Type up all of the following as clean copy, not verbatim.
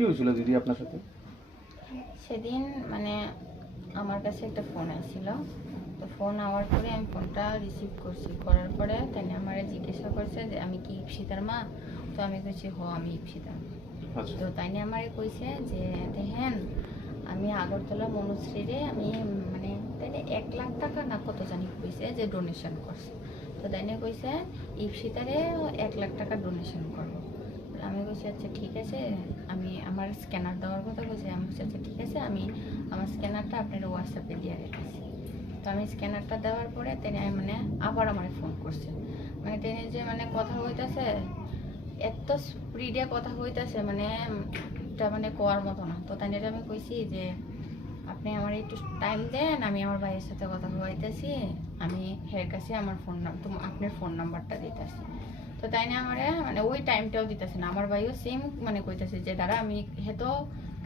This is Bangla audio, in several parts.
কি হয়েছিল দিদি আপনার সাথে? সেদিন মানে আমার কাছে একটা ফোন আসছিল, তো ফোন আওয়ার পরে আমি ফোনটা রিসিভ করছি, করার পরে তাই আমার জিজ্ঞাসা করছে যে আমি কি ইপসিতার মা। তো আমি কইছি হ আমি ইপসিতার মা। আচ্ছা। তো তাই আমারে কইছে যে দেখেন আমি আগরতলা মনুশ্রীরে আমি মানে তাই 1,00,000 টাকা না কত জানি কইছে যে ডোনেশন করছে। তো তাই কইছে ইপসিতারে 1,00,000 টাকা ডোনেশন করবো। আমি কইছি আচ্ছা ঠিক আছে, আমি আমার স্ক্যানার দেওয়ার কথা কইছি। আমি কইছি আচ্ছা ঠিক আছে, আমি আমার স্ক্যানারটা আপনার হোয়াটসঅ্যাপে দিয়ে রেখেছি। তো আমি স্ক্যানারটা দেওয়ার পরে তিনি মানে আবার আমার ফোন করছে। মানে তিনি যে মানে কথা হইতেছে এত স্পিডে কথা হইতেছে মানে এটা মানে কোয়ার মতো না। তো তাই আমি কইছি যে আপনি আমার একটু টাইম দেন, আমি আমার ভাইয়ের সাথে কথা হইতেছি, আমি হের কাছে আমার ফোন আপনার ফোন নাম্বারটা দিতেছি। তো তাই না আমার মানে ওই টাইমটাও দিতেছে না। আমার ভাইও সেম মানে কইতেছে যে দাঁড়া আমি হেতো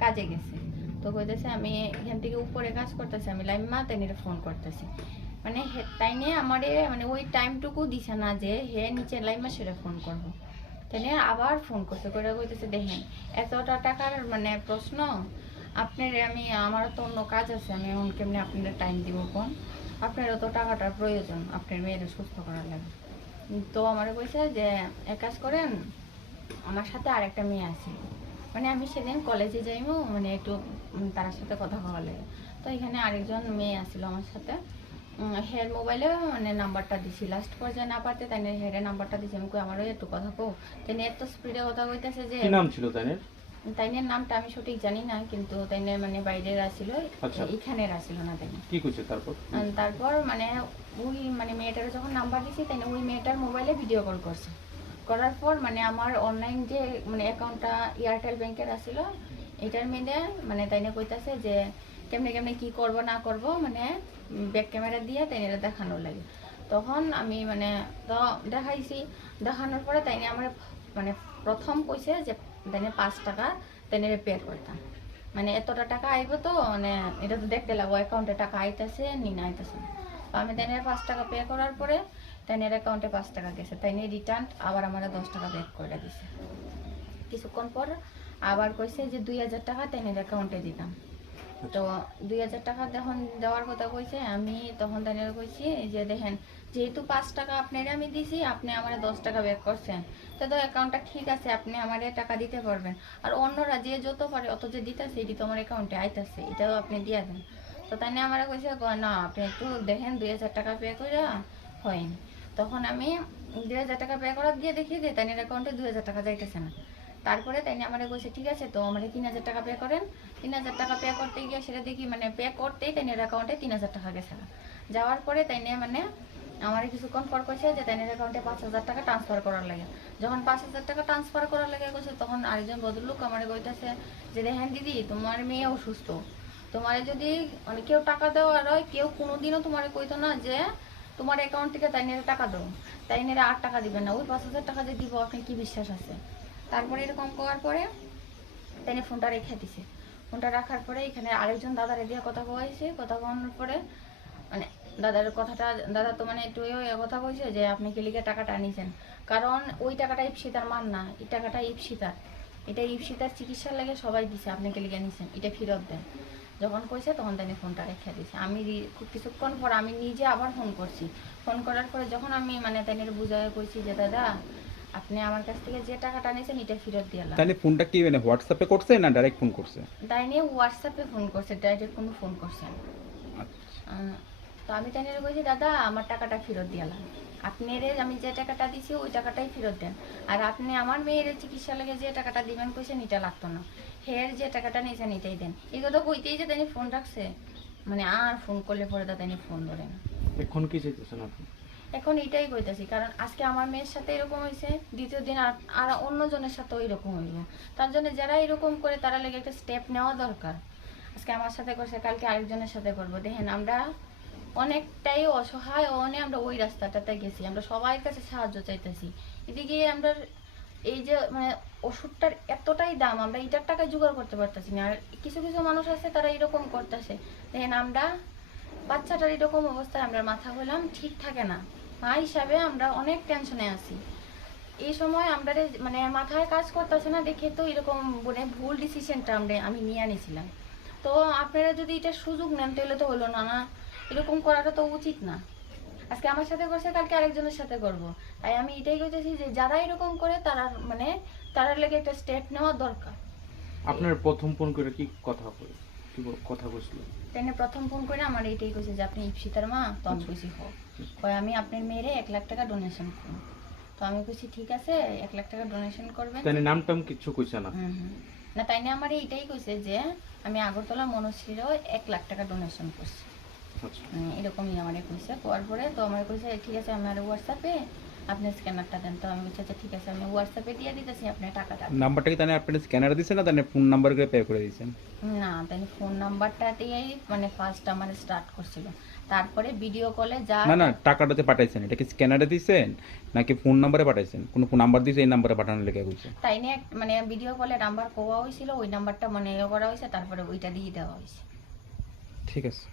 কাজে গেছে, তো কইতেছে আমি এখান থেকে উপরে কাজ করতেছি, আমি লাইমা তাই ফোন করতেছি। মানে তাই নিয়ে আমারে মানে ওই টাইমটুকু দিছে না যে হে নিচে লাইমা সেটা ফোন করবো। তাই নিয়ে আবার ফোন করছে, করে কইতেছে দেখেন এতটা টাকার মানে প্রশ্ন আপনার, আমি আমারও তো অন্য কাজ আছে, আমি এখন কেমনি আপনার টাইম দিব কোন, আপনারও তো টাকাটার প্রয়োজন আপনার মেয়েদের সুস্থ করার লাগে। তো আমার কইছে যে এক কাজ করেন, আমার সাথে আরেকটা মেয়ে আছে, মানে আমি সেদিন কলেজে যাইমু মানে একটু তার সাথে কথা বলা লাগে। তো এখানে আরেকজন মেয়ে আসছিল আমার সাথে, হের মোবাইলে মানে নাম্বারটা দিছি, লাস্ট পর্যায়ে না পারতে তাই হেরে নাম্বারটা দিছি। আমি কই আমারও একটু কথা কো। তাই এত স্পিডে কথা কইতেছে যে কি নাম ছিল তাইনের? তাইনের নামটা আমি সঠিক জানি না, কিন্তু তাইনের মানে বাইরের আসছিল, এখানের আসছিল না। তাই কি কইছে তারপর? তারপর মানে ওই মানে মেয়েটার যখন নাম্বার দিছি তাই ওই মেয়েটার মোবাইলে ভিডিও কল করছে। করার পর মানে আমার অনলাইন যে মানে অ্যাকাউন্টটা এয়ারটেল ব্যাংকের আসছিল এটার মেয়েদের মানে তাইনে কইতাছে যে কেমনে কেমনে কি করব না করব মানে ব্যাক ক্যামেরা দিয়ে তাইনে দেখানোর লাগে। তখন আমি মানে তো দেখাইছি, দেখানোর পরে তাইনে আমার মানে প্রথম কইছে যে তাইনে 5 টাকা তাইনে পে করতাম, মানে এতটা টাকা আইব তো মানে এটা তো দেখতে লাগবো অ্যাকাউন্টে টাকা আইতেছে নি না আইতেছে। তো আমি তাইনের 5 টাকা পে করার পরে তাইনের অ্যাকাউন্টে 5 টাকা গেছে, তাইনে রিটার্ন আবার আমার 10 টাকা ব্যাক করে দিছে। কিছুক্ষণ পর আবার কইছে যে 2,000 টাকা তাইনের অ্যাকাউন্টে দিতাম। তো 2,000 টাকা যখন দেওয়ার কথা কইছে আমি তখন তাইনের কইছি যে দেখেন যেহেতু 5 টাকা আপনার আমি দিছি, আপনি আমার 10 টাকা ব্যাক করছেন, তো অ্যাকাউন্টটা ঠিক আছে, আপনি আমার টাকা দিতে পারবেন। আর অন্যরা যে যত পারে অত যে দিতেছে এটি তো আমার অ্যাকাউন্টে আইতেছে, এটাও আপনি দিয়ে দেন। তো তাই আমার কইছে না আপনি একটু দেখেন 2,000 টাকা পে করে হয়নি। তখন আমি 2,000 টাকা পে করার দিয়ে দেখি যে তাইনের অ্যাকাউন্টে 2,000 টাকা যাইতেছে না। তারপরে তাই আমার কইছে ঠিক আছে তো আমার 3,000 টাকা পে করেন। 3,000 টাকা পে করতে গিয়ে সেটা দেখি মানে পে করতেই তাইনের অ্যাকাউন্টে 3,000 টাকা গেছে। যাওয়ার পরে তাই মানে আমার কিছুক্ষণ পর কইছে যে তাইনের অ্যাকাউন্টে 5,000 টাকা ট্রান্সফার করার লাগে। যখন 5,000 টাকা ট্রান্সফার করার লাগে কইছে তখন আরেকজন ভদ্রলোক আমার কইতাছে যে দেখেন দিদি তোমার মেয়ে অসুস্থ, তোমার যদি মানে কেউ টাকা দেওয়ার হয় কেউ কোনোদিনও তোমার কইতো না যে তোমার অ্যাকাউন্ট থেকে তাইনের টাকা দাও, তাইনের 8 টাকা দিবেন না, ওই 5,000 টাকা যে দিব আপনি কি বিশ্বাস আছে। তারপরে এরকম করার পরে তাই ফোনটা রেখে দিছে। ফোনটা রাখার পরে এখানে আরেকজন দাদারে দিয়ে কথা কইছে, কথা কওয়ানোর পরে মানে দাদার কথাটা দাদা তো মানে একটু কথা কইছে যে আপনি কি লিগে টাকাটা নিছেন, কারণ ওই টাকাটা ইপসিতার মান না, এই টাকাটা ইপসিতার, এটা ইপসিতার চিকিৎসার লাগে সবাই দিছে, আপনি কি লিগে নিছেন এটা ফেরত দেন। যখন কইছে তখন তাই ফোনটা রেখে দিছে। আমি কিছুক্ষণ পর আমি নিজে আবার ফোন করছি, ফোন করার পরে যখন আমি মানে তাই বুঝায় কইছি যে দাদা আপনি আমার কাছ থেকে যে টাকাটা নিয়েছেন এটা ফেরত দিয়ে লাগবে। তাহলে ফোনটা কি মানে হোয়াটসঅ্যাপে করছে না ডাইরেক্ট ফোন করছে? তাই নিয়ে হোয়াটসঅ্যাপে ফোন করছে, ডাইরেক্ট কোনো ফোন করছে না। তো আমি তাই নিয়ে কইছি দাদা আমার টাকাটা ফেরত দিয়ে লাগবে, আপনার আমি যে টাকাটা দিছি ওই টাকাটাই ফেরত দেন। আর আপনি আমার মেয়ের চিকিৎসা লাগে যে টাকাটা দিবেন কইছেন এটা লাগতো না, হের যে টাকাটা নিয়েছেন এটাই দেন। এগুলো কইতেই যে তাই ফোন রাখছে, মানে আর ফোন করলে পরে দাদা ফোন ধরে না। এখন কি চাইতেছেন আপনি? এখন এটাই কইতাছি, কারণ আজকে আমার মেয়ের সাথে এরকম হয়েছে, দ্বিতীয় দিন আর অন্যজনের সাথেও এরকম হইব। তার জন্য যারা এরকম করে তারা লেগে একটা স্টেপ নেওয়া দরকার। আজকে আমার সাথে করছে, কালকে আরেকজনের সাথে করবো। দেখেন আমরা অনেকটাই অসহায়, অনেক আমরা ওই রাস্তাটাতে গেছি, আমরা সবাই কাছে সাহায্য চাইতেছি। এদিকে আমরা এই যে মানে ওষুধটার এতটাই দাম, আমরা এটার টাকায় জোগাড় করতে পারতেছি না। আর কিছু কিছু মানুষ আছে তারা এরকম করতেছে। দেখেন আমরা বাচ্চাটার এরকম অবস্থায় আমরা মাথা বললাম ঠিক থাকে না, মা হিসাবে আমরা অনেক টেনশনে আছি। এই সময় আমরা মানে মাথায় কাজ করতেছে না দেখে তো এরকম মানে ভুল ডিসিশনটা আমি নিয়ে আনিছিলাম। তো আপনারা যদি এটা সুযোগ নেন তাহলে তো হলো না, না এরকম করাটা তো উচিত না। আজকে আমার সাথে করছে, কালকে আরেকজনের সাথে করব। তাই আমি এটাই বলতেছি যে যারা এরকম করে তারা মানে তার লেগে একটা স্টেপ নেওয়া দরকার। আপনার প্রথম ফোন করে কি কথা বলে কি কথা বলছিল? তাই না, প্রথম ফোন করে আমার এইটাই কইছে যে আপনি ইপসিতার মা, তো আমি কইছি হোক, কয় আমি আপনার মেয়েরে 1 লাখ টাকা ডোনেশন করব। তো আমি কইছি ঠিক আছে 1 লাখ টাকা ডোনেশন করবেন। তাই নাম টাম কিছু কইছে না? না তাই না, আমার এইটাই কইছে যে আমি আগরতলা মনশ্রীর 1 লাখ টাকা ডোনেশন করছি। আচ্ছা, এরকমই আমারে কইছে। কোয়ার পরে তো আমার কইছে ঠিক আছে আমার হোয়াটসঅ্যাপে আপনি স্ক্যানারটা দেন। তো আমি বলছি আচ্ছা ঠিক আছে আমি হোয়াটসঅ্যাপে দিয়ে দিতেছি, আপনি টাকাটা দেন। নাম্বারটা কি তাহলে আপনি স্ক্যানার দিয়েছেন না তাহলে ফোন নাম্বার করে পে করে দিয়েছেন? না তাই ফোন নাম্বারটা দিয়েই মানে ফার্স্ট আমার স্টার্ট করছিল, তারপরে ভিডিও কলে যা না না, টাকাটাতে পাঠাইছেন, এটা কি স্ক্যানারে দিয়েছেন নাকি ফোন নাম্বারে পাঠাইছেন? কোন নাম্বার দিয়েছে এই নাম্বারে পাঠানোর লেগে কইছে? তাই নিয়ে মানে ভিডিও কলে নাম্বার কোয়া হয়েছিল, ওই নাম্বারটা মানে করা হয়েছে, তারপরে ওইটা দিয়ে দেওয়া হয়েছে। ঠিক আছে।